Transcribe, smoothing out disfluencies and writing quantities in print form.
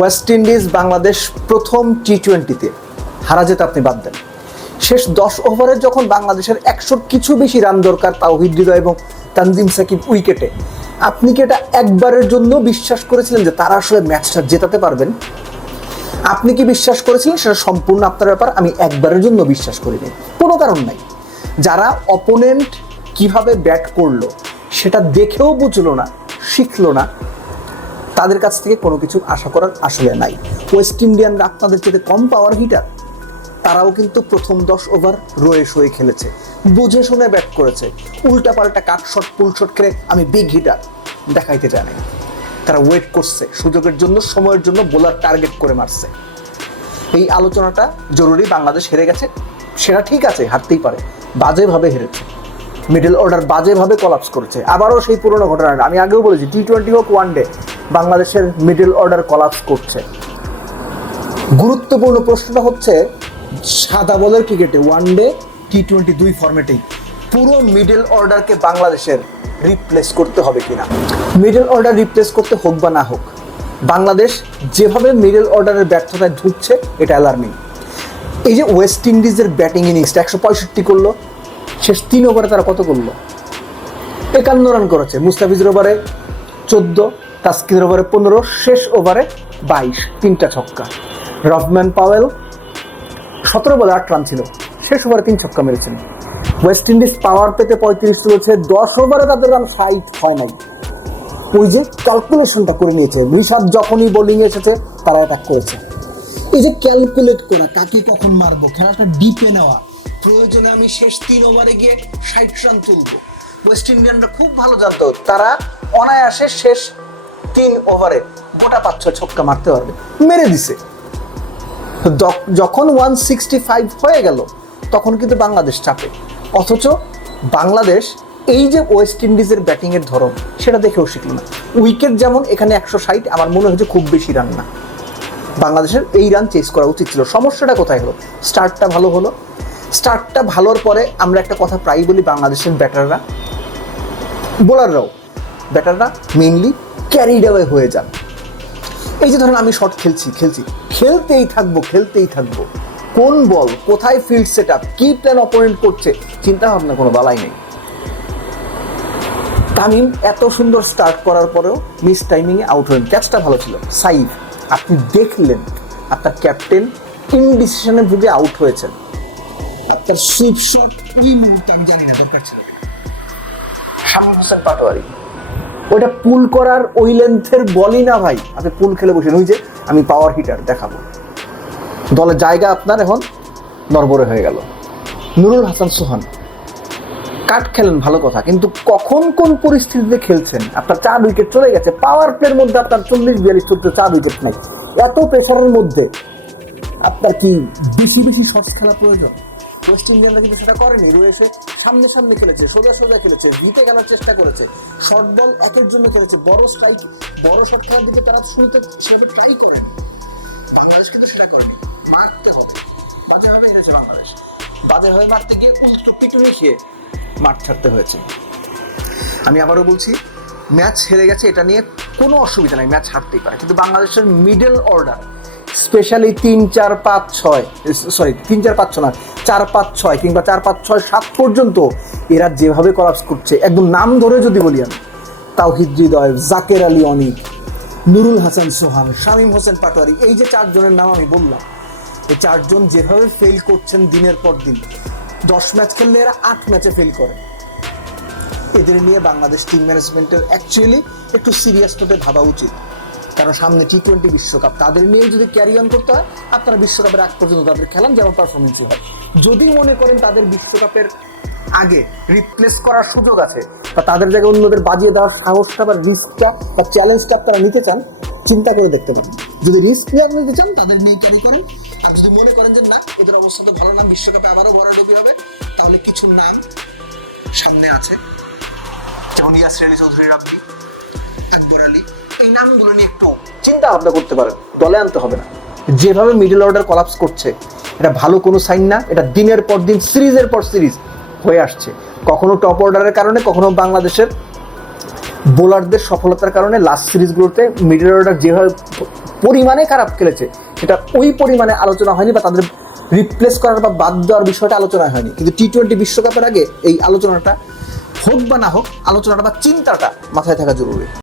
West Indies Bangladesh প্রথম টি-20-তে হারা যেতে আপনি বাদ দেন, শেষ 10 ওভারে যখন বাংলাদেশের 100 কিছু বেশি রান দরকার তাওহিদ হৃদয় এবং তানজিম সাকিব উইকেটে, আপনি কি এটা একবারের জন্য বিশ্বাস করেছিলেন যে তারা আসলে ম্যাচটা জেতাতে পারবেন? আপনি কি বিশ্বাস করেছিলেন? সেটা সম্পূর্ণ আপনার ব্যাপার। আমি একবারের জন্য বিশ্বাস করিনি, কোনো কারণ নাই। যারা অপোনেন্ট কিভাবে ব্যাট করলো সেটা দেখেও বুঝলো না, শিখলো না, তাদের কাছ থেকে কোনো কিছু আশা করার আসলে নাই। ওয়েস্ট ইন্ডিয়ানরা আপনাদের চেয়ে কম পাওয়ার হিটার, তারাও কিন্তু প্রথম 10 ওভার রয়ে শয়ে খেলেছে, বুঝে শুনে ব্যাট করেছে। উল্টা পাল্টা কাট শট পুল শট খেলে আমি বিগ হিটার দেখাইতে চায় না। তারা ওয়েট করছে সুযোগের জন্য, সময়ের জন্য, বোলার টার্গেট করে মারছে। এই আলোচনাটা জরুরি। বাংলাদেশ হেরে গেছে, সেটা ঠিক আছে, হারতেই পারে, বাজেভাবে হেরেছে। মিডল অর্ডার বাজেভাবে কলাপস করেছে। আবারও সেই পুরনো ঘটনাটা আমি আগেও বলেছি, টি-20 হোক ওয়ানডে, বাংলাদেশের মিডল অর্ডার কলাপস করছে। গুরুত্বপূর্ণ প্রশ্নটা হচ্ছে, সাদা বলের ক্রিকেটে ওয়ানডে টি-20 দুই ফরম্যাটেই পুরো মিডল অর্ডারকে বাংলাদেশের রিপ্লেস করতে হবে কিনা। মিডল অর্ডার রিপ্লেস করতে হোক বা না হোক, বাংলাদেশ যেভাবে মিডল অর্ডারের ব্যর্থতায় ঢুকছে এটা অ্যালার্মিং। এই যে ওয়েস্ট ইন্ডিজের ব্যাটিং ইনিংসটা 165 করলো, শেষ 3 ওভারে তারা কত করলো? 51 রান করেছে। মুস্তাফিজের ওভারে 14, তাসকিনের ওভারে 15, শেষ ওভারে 22, 3টা ছক্কা। রফম্যান পাওয়েল 17 বলে 8 রান ছিল, শেষ ওভারে 3 ছক্কা মেরেছেন। ওয়েস্ট ইন্ডিজ পাওয়ার পেতে 35 তুলেছে, 10 ওভারে তাদের রান 60 হয় নাই। ওই যে ক্যালকুলেশনটা করে নিয়েছে, ঋষাদ যখনই বোলিং এসেছে তারা অ্যাটাক করেছে। এই যে ক্যালকুলেট করা, কাকে কখন মারবো, খেলাটা ডিপে নেওয়া, প্রয়োজনে আমি শেষ 3 ওভারে গিয়ে 60 রান তুলবো। ওয়েস্ট ইন্ডিয়ানরা খুব ভালো জানতো তারা অনায়াসে শেষ 3 ওভারে গোটা 5-6 ছক্কা মারতে পারবে, মেরে দিছে। যখন 165 হয়ে গেল তখন কিন্তু বাংলাদেশ চাপে। অথচ বাংলাদেশ এই যে ওয়েস্ট ইন্ডিজের ব্যাটিংয়ের ধরন সেটা দেখেও শিখল না। উইকেট যেমন এখানে 160, আমার মনে হচ্ছে খুব বেশি রান না। বাংলাদেশের এই রান চেস করা উচিত ছিল। সমস্যাটা কোথায় হলো? স্টার্টটা ভালো হলো। স্টার্টটা ভালোর পরে আমরা একটা কথা প্রায়ই বলি, বাংলাদেশের ব্যাটাররা, বোলাররাও, ব্যাটাররা মেইনলি ক্যারিড অ্যাওয়ে হয়ে যান। এই যে ধরেন আমি শট খেলতেই থাকবো, কোন বল, কোথায় ফিল্ড সেট আপ, কি প্ল্যান অপোনেন্ট করছে, চিন্তা ভাবনা কোনো বালাই নেই। তামিম এত সুন্দর স্টার্ট করার পরেও মিস টাইমিংয়ে আউট হলেন। ক্যাচটা ভালো ছিল। সাইফ, আপনি দেখলেন আপনার ক্যাপ্টেন ইনডিসিশনে ভুগে আউট হয়েছেন। আপনার সুইপ শট ওই মুহূর্তে আমি জানি না দরকার ছিল। শামীম হোসেন পাটোয়ারি, ওইটা পুল করার ওই লেন্থের বলই না ভাই। আপনি পুল খেলে বসেন, ওই যে আমি পাওয়ার হিটার দেখাবো, দলের জায়গা আপনার এখন নড়বড়ে হয়ে গেল। নুরুল হাসান সোহান, কাট খেলেন ভালো কথা, কিন্তু কখন কোন পরিস্থিতিতে খেলছেন? আপনার 4 উইকেট চলে গেছে। পাওয়ার প্লের মধ্যে আপনার 40-42 চলতে 4 উইকেট নাই। এত প্রেশারের মধ্যে আপনার কি বেশি শর্টস খেলা প্রয়োজন? ওয়েস্ট ইন্ডিয়ানরা কিন্তু সেটা করেনি। রয়েছে সামনে খেলেছে, সোজা খেলেছে, ভিতে খেলার চেষ্টা করেছে, শর্ট বল একের জন্য খেলেছে, বড় স্ট্রাইক, বড় শট খেলার দিকে তারা শুরুতে সেভাবে ট্রাই করে। বাংলাদেশ কিন্তু সেটা করেনি। মারতে হবে, বাজেভাবে হেরেছে বাংলাদেশ। বাজেভাবে মারতে গিয়ে উল্টো পিটুনি খেয়ে মাঠ ছাড়তে হয়েছে। আমি আবারও বলছি, ম্যাচ হেরে গেছে, এটা নিয়ে কোনো অসুবিধা নাই, ম্যাচ হারতেই পারে, কিন্তু বাংলাদেশের মিডল অর্ডার, স্পেশালি 3-4-5-6 না, 4-5-6 কিংবা 4-5-6-7 পর্যন্ত এরা যেভাবে কলাপস করছে, একদম নাম ধরে যদি বলি আমি, তাওহিদ হৃদয়, জাকের আলী অনিক, নুরুল হাসান সোহান, শামীম হোসেন পাটোয়ারি, এই যে 4 জনের নাম আমি বললাম, এই 4 জন যেভাবে ফেল করছেন দিনের পর দিন, 10 ম্যাচ খেললে এরা 8 ম্যাচে ফেল করে। এদের নিয়ে বাংলাদেশ টিম ম্যানেজমেন্টের অ্যাকচুয়ালি একটু সিরিয়াস হতে ভাবা উচিত। কারণ সামনে টি-20 বিশ্বকাপ, তাদের নিয়ে যদি ক্যারি অন করতে হয়, আপনারা বিশ্বকাপের আগ পর্যন্ত তাদের খেলান, যেমন পারফরমেন্সই হয়। যদি মনে করেন তাদের বিশ্বকাপের আগে রিপ্লেস করার সুযোগ আছে, বা তাদের জায়গায় অন্যদের বাজিয়ে দেওয়ার সাহসটা বা রিস্কটা বা চ্যালেঞ্জটা আপনারা নিতে চান, চিন্তা করে দেখতে পারেন। যদি রিস্ক নিতে চান তাদের নিয়ে ক্যারি করেন। আর যদি মনে করেন যে না, এদের অবস্থা তো ভালো না, বিশ্বকাপে আবারও ভরাডুবি হবে, তাহলে কিছু নাম সামনে আছে, যেমন ইয়াসির আলী চৌধুরী, রাব্বি, আকবর আলী, এই নামগুলো নিয়ে একটু চিন্তা ভাবনা করতে পারেন। দলে আনতে হবে না। যেভাবে মিডল অর্ডার কলাপস করছে, এটা ভালো কোনো সাইন না। এটা দিনের পর দিন, সিরিজের পর সিরিজ হয়ে আসছে। কখনো টপ অর্ডারের কারণে, কখনো বাংলাদেশের বোলারদের সফলতার কারণে। লাস্ট সিরিজগুলোতে মিডল অর্ডার যেভাবে পরিমাণে খারাপ খেলেছে সেটা ওই পরিমাণে আলোচনা হয়নি, বা তাদের রিপ্লেস করার বা বাদ দেওয়ার বিষয়টা আলোচনা হয়নি। কিন্তু টি-20 বিশ্বকাপের আগে এই আলোচনাটা হোক বা না হোক, আলোচনাটা বা চিন্তাটা মাথায় থাকা জরুরি।